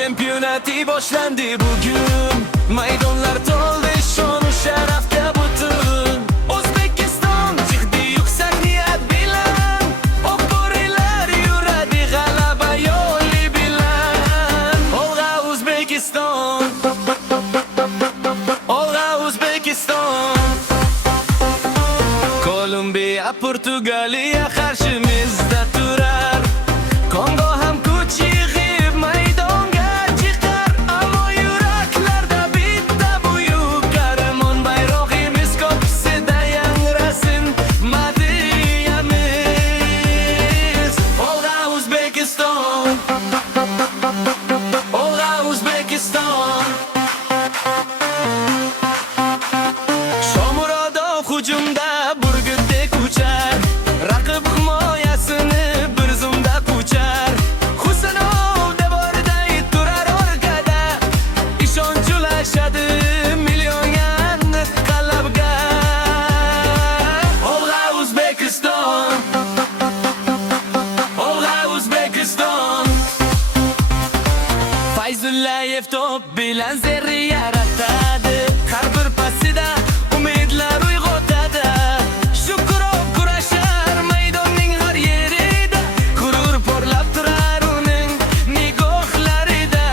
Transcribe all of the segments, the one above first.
chempionati boshlandi bugun. Maydonlar to'ldi shon-u sharafga butun. O'zbekiston chiqdi yuksak niyat bilan, oq bo'rilar yuradi g'alaba yo'li bilan. Olg'a O'zbekiston, olg'a O'zbekiston. Kolumbiya, Portugaliya qarshimizda turar. Kongo ham kuch yig'ib maydonga chiqar. Ammo yuraklarda bitta buyuk qahramon bayrog'imiz ko'ksida yangrasin madhiyamiz. Olg'a O'zbekiston, olg'a O'zbekiston. Shomurodov hujumda burgutdek uchar, raqib himoyasini bir zumda quchar. Husanov devorday turar orqada, ishonch ulashadi millionga qalbga. Olg'a O'zbekiston, olg'a O'zbekiston. Fayzullayev to'p bilan zerri yaratadi, har bir pasida umidlar uyg'otadi. Shukrov kurashar maydonning har yerida, g'urur porlab turar uning nigohlarida.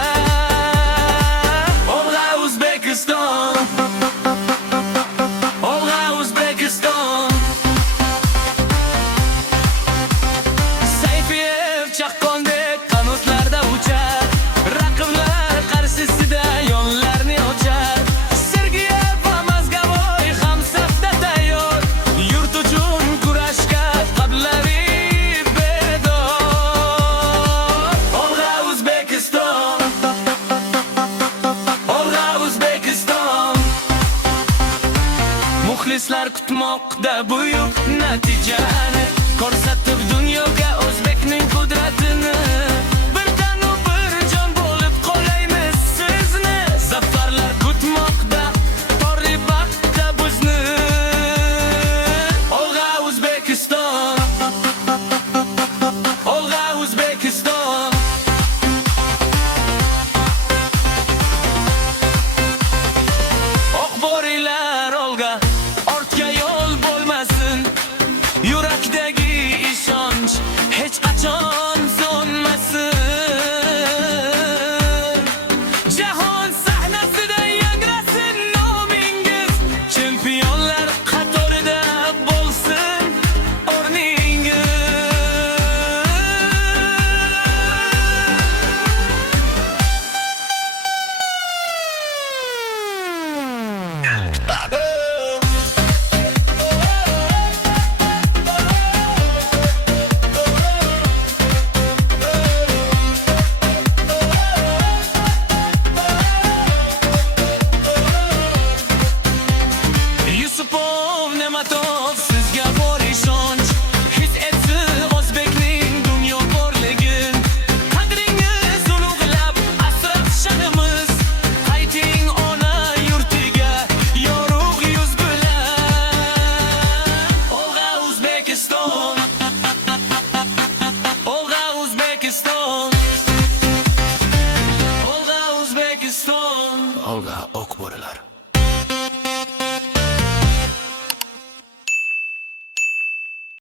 Olg'a O'zbekiston, olg'a O'zbekiston. Sayfiyev chaqqondek qanotlarda uchar, raqiblar qarshisida yo'llarni ochar. Sergeyev va Mazgavoy ham safda tayyor, yurt uchun kurashga qalblari bedor. Olg'a O'zbekiston, olg'a O'zbekiston. Muxlislar kutmoqda buyuk natijani, ko'rsatib dunyoga o'zbekning qudratini. Birdanu bir jon bo'lib qolaymiz sizni, zafarlar kutmoqda torli baxtda bizni. Olg'a O'zbekiston, olg'a O'zbekiston. Oq bo'rilar olg'a, ortga yo'l bo'lmasin. Yurakdagi ishonch hech qachon so'nmasin. Jahon sahnasida yangrasin nomingiz, chempionlar qatorida bo'lsin o'rningiz. Yusupov, Nematov, sizga bor ishonch, his etsin o'zbekning dunyo borligin. Qadringiz ulug'lab asrab sha'nimiz, qayting ona yurtiga yorug' yuz bilan. Olg'a O'zbekiston, olg'a O'zbekiston, olg'a O'zbekiston, olg'a oq bo'rilar.